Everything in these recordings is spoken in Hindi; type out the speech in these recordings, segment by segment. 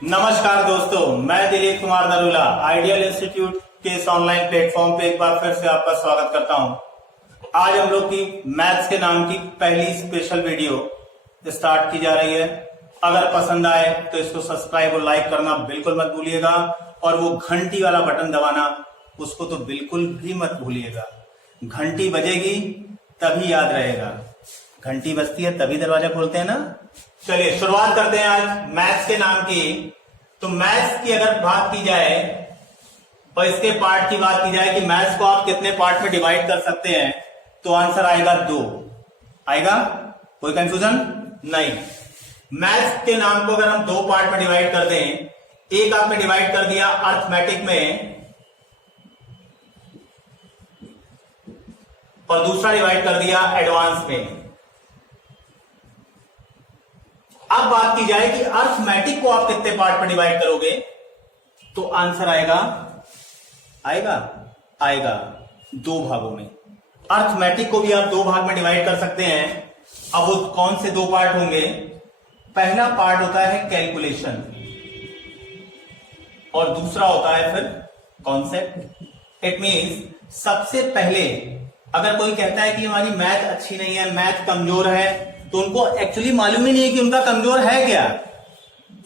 नमस्कार दोस्तों, मैं दिलीप कुमार नरूला आइडियल इंस्टीट्यूट के इस ऑनलाइन प्लेटफॉर्म पे एक बार फिर से आपका स्वागत करता हूं। आज हम लोग की मैथ्स के नाम की पहली स्पेशल वीडियो स्टार्ट की जा रही है। अगर पसंद आए तो इसको सब्सक्राइब और लाइक करना बिल्कुल मत भूलिएगा और वो घंटी वाला बटन दबाना उसको तो बिल्कुल भी मत भूलिएगा। घंटी बजेगी तभी याद रहेगा, घंटी बजती है तभी दरवाजा खोलते हैं ना। चलिए शुरुआत करते हैं आज मैथ्स के नाम की। तो मैथ्स की अगर बात की जाए और इसके पार्ट की बात की जाए कि मैथ्स को आप कितने पार्ट में डिवाइड कर सकते हैं, तो आंसर आएगा 2। आएगा? कोई कंफ्यूजन नहीं। मैथ्स के नाम को अगर हम 2 पार्ट में डिवाइड कर दें, एक आपने डिवाइड कर दिया अर्थमेटिक में और दूसरा डिवाइड कर दिया एडवांस में। अब बात की जाए कि अर्थमेटिक को आप कितने पार्ट में डिवाइड करोगे, तो आंसर आएगा 2 भागों में। अर्थमेटिक को भी आप 2 भाग में डिवाइड कर सकते हैं। अब वो कौन से 2 पार्ट होंगे? पहला पार्ट होता है कैलकुलेशन और दूसरा होता है फिर कॉन्सेप्ट। इट मींस सबसे पहले अगर कोई कहता है कि हमारी मैथ अच्छी नहीं है, मैथ कमजोर है, तो उनको एक्चुअली मालूम ही नहीं है कि उनका कमजोर है क्या।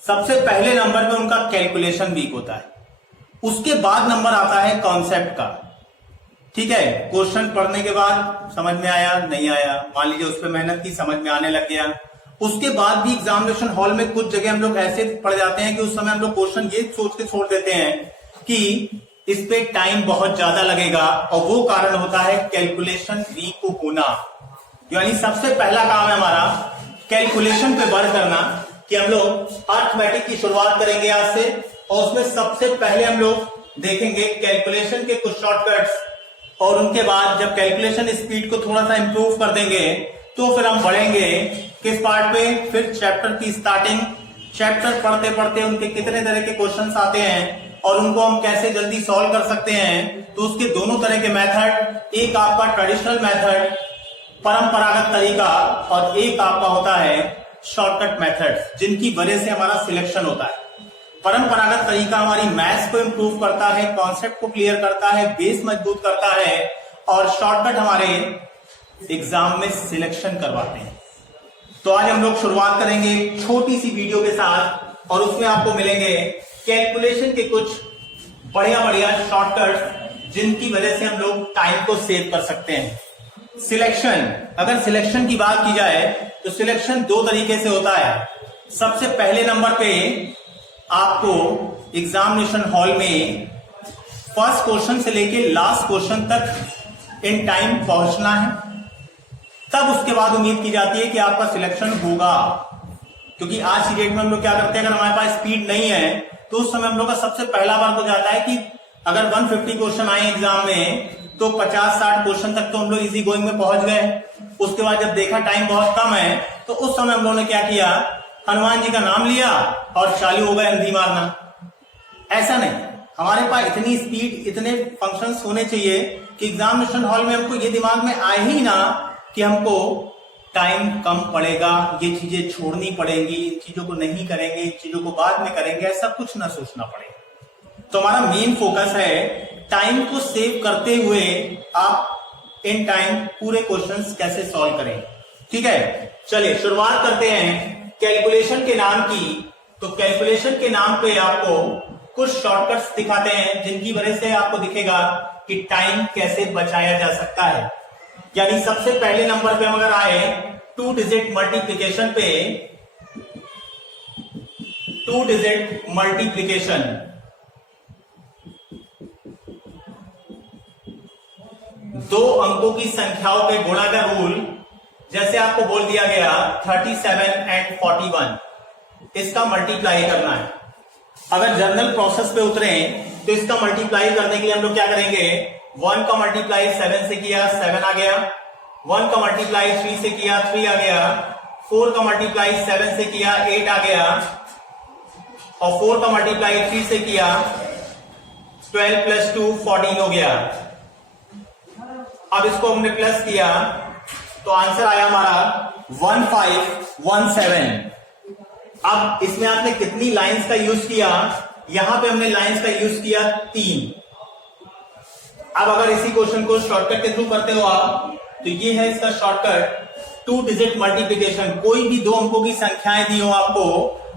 सबसे पहले नंबर पे उनका कैलकुलेशन वीक होता है, उसके बाद नंबर आता है कॉन्सेप्ट का। ठीक है, क्वेश्चन पढ़ने के बाद समझ में आया नहीं आया, मान लीजिए उस पर मेहनत की, समझ में आने लग गया, उसके बाद भी एग्जामिनेशन हॉल में कुछ जगह हम लोग ऐसे पढ़ जाते हैं कि उस समय हम लोग क्वेश्चन ये सोच के छोड़ देते हैं कि इस पे टाइम बहुत ज्यादा लगेगा, और वो कारण होता है कैलकुलेशन वीक होना। यानी सबसे पहला काम है हमारा कैलकुलेशन पे वर्क करना, कि हम लोग अर्थमेटिक की शुरुआत करेंगे आज से, और उसमें सबसे पहले हम लोग देखेंगे कैलकुलेशन के कुछ शॉर्टकट्स, और उनके बाद जब कैलकुलेशन स्पीड को थोड़ा सा इंप्रूव कर देंगे तो फिर हम बढ़ेंगे किस पार्ट पे? फिर चैप्टर की स्टार्टिंग। चैप्टर पढ़ते पढ़ते उनके कितने तरह के क्वेश्चंस आते हैं और उनको हम कैसे जल्दी सॉल्व कर सकते हैं, तो उसके दोनों तरह के मेथड, एक आपका ट्रेडिशनल मेथड परंपरागत तरीका और एक आपका होता है शॉर्टकट मेथड्स, जिनकी वजह से हमारा सिलेक्शन होता है। परंपरागत तरीका हमारी मैथ्स को इंप्रूव करता है, कॉन्सेप्ट को क्लियर करता है, बेस मजबूत करता है, और शॉर्टकट हमारे एग्जाम में सिलेक्शन करवाते हैं। तो आज हम लोग शुरुआत करेंगे छोटी सी वीडियो के साथ, और उसमें आपको मिलेंगे कैलकुलेशन के कुछ बढ़िया शॉर्टकट्स, जिनकी वजह से हम लोग टाइम को सेव कर सकते हैं। सिलेक्शन, अगर सिलेक्शन की बात की जाए तो सिलेक्शन 2 तरीके से होता है। सबसे पहले नंबर पे आपको एग्जामिनेशन हॉल में फर्स्ट क्वेश्चन से लेके लास्ट क्वेश्चन तक इन टाइम पहुंचना है, तब उसके बाद उम्मीद की जाती है कि आपका सिलेक्शन होगा। क्योंकि आज की डेट में हम लोग क्या करते हैं, अगर हमारे पास स्पीड नहीं है तो उस समय हम लोग का सबसे पहला बार हो जाता है कि अगर 150 क्वेश्चन आए एग्जाम में तो 50-60 क्वेश्चन तक तो हम लोग इजी गोइंग में पहुंच गए। उसके बाद जब देखा टाइम बहुत कम है, तो उस समय हम लोगों ने क्या किया, हनुमान जी का नाम लिया और चालू हो गए अंधी मारना। ऐसा नहीं, हमारे पास इतनी स्पीड, इतने फंक्शंस होने चाहिए कि एग्जामिनेशन हॉल में हमको ये दिमाग में आए ही ना कि हमको टाइम कम पड़ेगा, ये चीजें छोड़नी पड़ेंगी, इन चीजों को नहीं करेंगे, इन चीजों को बाद में करेंगे, ऐसा कुछ ना सोचना पड़ेगा। तो हमारा मेन फोकस है टाइम को सेव करते हुए आप इन टाइम पूरे क्वेश्चंस कैसे सॉल्व करें। ठीक है, चलिए शुरुआत करते हैं कैलकुलेशन के नाम की। तो कैलकुलेशन के नाम पे आपको कुछ शॉर्टकट्स दिखाते हैं, जिनकी वजह से आपको दिखेगा कि टाइम कैसे बचाया जा सकता है। यानी सबसे पहले नंबर पे हम अगर आए 2 डिजिट मल्टीप्लिकेशन पे, 2 डिजिट मल्टीप्लिकेशन, 2 अंकों की संख्याओं पे गुणा का रूल, जैसे आपको बोल दिया गया 37 एंड 41, इसका मल्टीप्लाई करना है। अगर जनरल प्रोसेस पे उतरे तो इसका मल्टीप्लाई करने के लिए हम लोग क्या करेंगे, 1 का मल्टीप्लाई 7 से किया, 7 आ गया, 1 का मल्टीप्लाई 3 से किया, 3 आ गया, 4 का मल्टीप्लाई 7 से किया, 8 आ गया, और 4 का मल्टीप्लाई 3 से किया, 12 + 2 14 हो गया। अब इसको हमने प्लस किया तो आंसर आया हमारा 1517। अब इसमें आपने कितनी लाइंस का यूज किया, यहां पे हमने लाइंस का यूज किया 3। अब अगर इसी क्वेश्चन को शॉर्टकट के थ्रू करते हो आप, तो ये है इसका शॉर्टकट, 2 डिजिट मल्टीप्लीकेशन। कोई भी 2 अंकों की संख्याएं दी हो आपको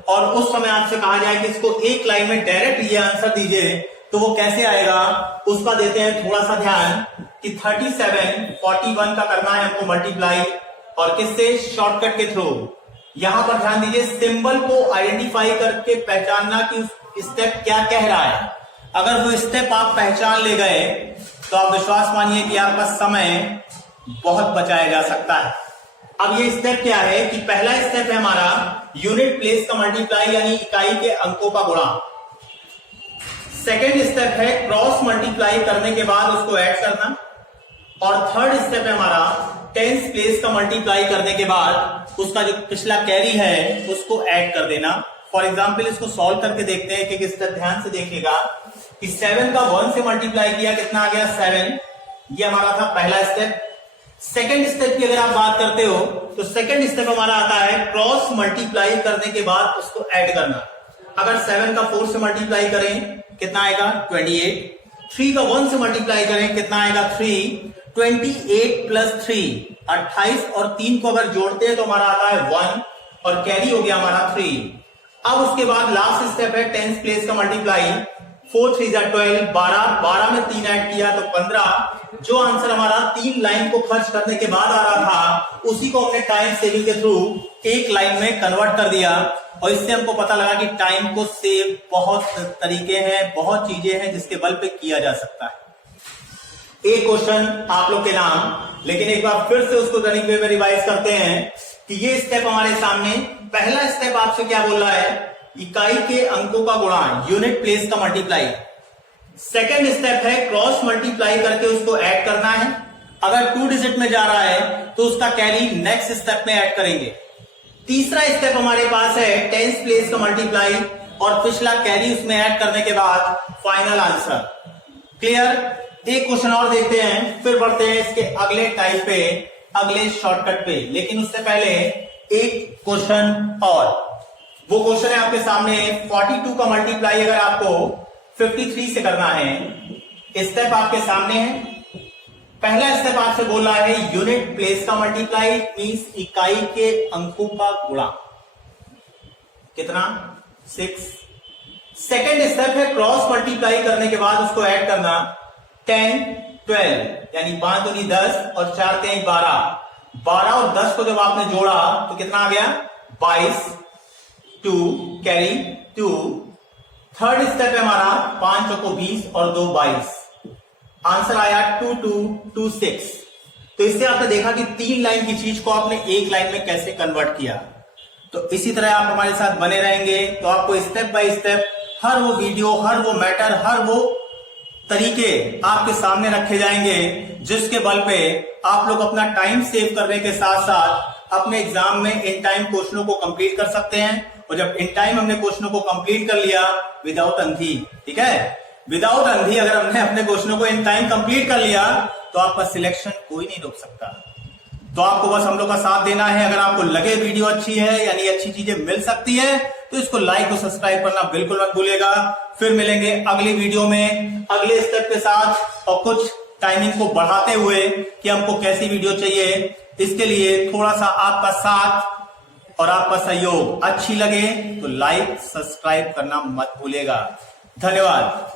और उस समय आपसे कहा जाए कि इसको एक लाइन में डायरेक्ट ये आंसर दीजिए, तो वो कैसे आएगा, उसका देते हैं थोड़ा सा ध्यान कि 37 41 का करना है हमको मल्टीप्लाई, और किससे, शॉर्टकट के थ्रू। यहां पर ध्यान दीजिए, सिंबल को आइडेंटिफाई करके पहचानना कि उस स्टेप क्या कह रहा है। अगर वो स्टेप आप पहचान ले गए तो आप विश्वास मानिए कि आपका समय बहुत बचाया जा सकता है। अब ये स्टेप क्या है कि पहला स्टेप है हमारा यूनिट प्लेस का मल्टीप्लाई, यानी इकाई के अंकों का गुणा। सेकेंड स्टेप है क्रॉस मल्टीप्लाई करने के बाद उसको ऐड करना, और थर्ड स्टेप है हमारा टेंस प्लेस का मल्टीप्लाई करने के बाद उसका जो पिछला कैरी है उसको ऐड कर देना। फॉर एग्जाम्पल इसको सॉल्व करके देखते हैं कि स्टेप ध्यान से देखिएगा कि 7 का 1 से मल्टीप्लाई किया, कितना आ गया 7। ये हमारा था पहला स्टेप। सेकेंड स्टेप की अगर आप बात करते हो तो सेकेंड स्टेप हमारा आता है क्रॉस मल्टीप्लाई करने के बाद उसको ऐड करना। अगर 7 का 4 से मल्टीप्लाई करें कितना आएगा 28, 3 का 1 से मल्टीप्लाई करें कितना आएगा 3, 28 प्लस 3 28 और 3 को अगर जोड़ते हैं तो हमारा आता है 1 और कैरी हो गया हमारा 3। अब उसके बाद लास्ट स्टेप है टेंस प्लेस का मल्टीप्लाई, 4 3 जा 12, 12 में 3 ऐड किया तो 15। जो आंसर हमारा 3 लाइन को खर्च करने के बाद आ रहा था उसी को हमने टाइम सेविंग के थ्रू एक लाइन में कन्वर्ट कर दिया, और इससे हमको पता लगा कि टाइम को सेव बहुत तरीके हैं, बहुत चीजें हैं जिसके बल पे किया जा सकता है। एक क्वेश्चन आप लोग के नाम, लेकिन एक बार फिर से उसको रनिंग वे में रिवाइज करते हैं कि ये स्टेप हमारे सामने, पहला स्टेप आपसे क्या बोल रहा है, इकाई के अंकों का गुणा, यूनिट प्लेस का मल्टीप्लाई। सेकेंड स्टेप है क्रॉस मल्टीप्लाई करके उसको ऐड करना है। अगर 2 डिजिट में जा रहा है तो उसका कैरी नेक्स्ट स्टेप में ऐड करेंगे। तीसरा स्टेप हमारे पास है टेंस प्लेस का मल्टीप्लाई, और पिछला कैरी उसमें ऐड करने के बाद फाइनल आंसर। क्लियर? एक क्वेश्चन और देखते हैं, फिर बढ़ते हैं इसके अगले टाइप पे, अगले शॉर्टकट पे। लेकिन उससे पहले एक क्वेश्चन और, वो क्वेश्चन है आपके सामने, 42 का मल्टीप्लाई अगर आपको 53 से करना है, स्टेप आपके सामने है। पहला स्टेप आपसे बोल रहा है यूनिट प्लेस का मल्टीप्लाई, मींस इकाई के अंकों का गुणा, कितना 6। सेकेंड स्टेप है क्रॉस मल्टीप्लाई करने के बाद उसको ऐड करना, 10 12, यानी 5 दूनी 10 और 4 3 12, 12 और 10 को जब आपने जोड़ा तो कितना आ गया 22, 2 कैरी 2। थर्ड स्टेप है हमारा 5 चौको 20 और 2 22, आंसर आया 2 2 2 6। तो इससे आपने देखा कि 3 लाइन की चीज को आपने एक लाइन में कैसे कन्वर्ट किया। तो इसी तरह आप हमारे साथ बने रहेंगे तो आपको स्टेप बाय स्टेप हर वो वीडियो, हर वो मैटर, हर वो तरीके आपके सामने रखे जाएंगे जिसके बल पे आप लोग अपना टाइम सेव करने के साथ साथ अपने एग्जाम में इन टाइम क्वेश्चनों को कंप्लीट कर सकते हैं। और जब इन टाइम हमने क्वेश्चनों को कंप्लीट कर लिया विदाउट अंधी, ठीक है, विदाउट अंधी अगर हमने अपने क्वेश्चनों को इन टाइम कंप्लीट कर लिया तो आपका सिलेक्शन कोई नहीं रोक सकता। तो आपको बस हम लोग का साथ देना है। अगर आपको लगे वीडियो अच्छी है, यानी अच्छी चीजें मिल सकती है, तो इसको लाइक और सब्सक्राइब करना बिल्कुल मत भूलिएगा। फिर मिलेंगे अगली वीडियो में अगले स्टेप के साथ, और कुछ टाइमिंग को बढ़ाते हुए कि हमको कैसी वीडियो चाहिए। इसके लिए थोड़ा सा आपका साथ और आपका सहयोग अच्छी लगे तो लाइक सब्सक्राइब करना मत भूलिएगा। धन्यवाद।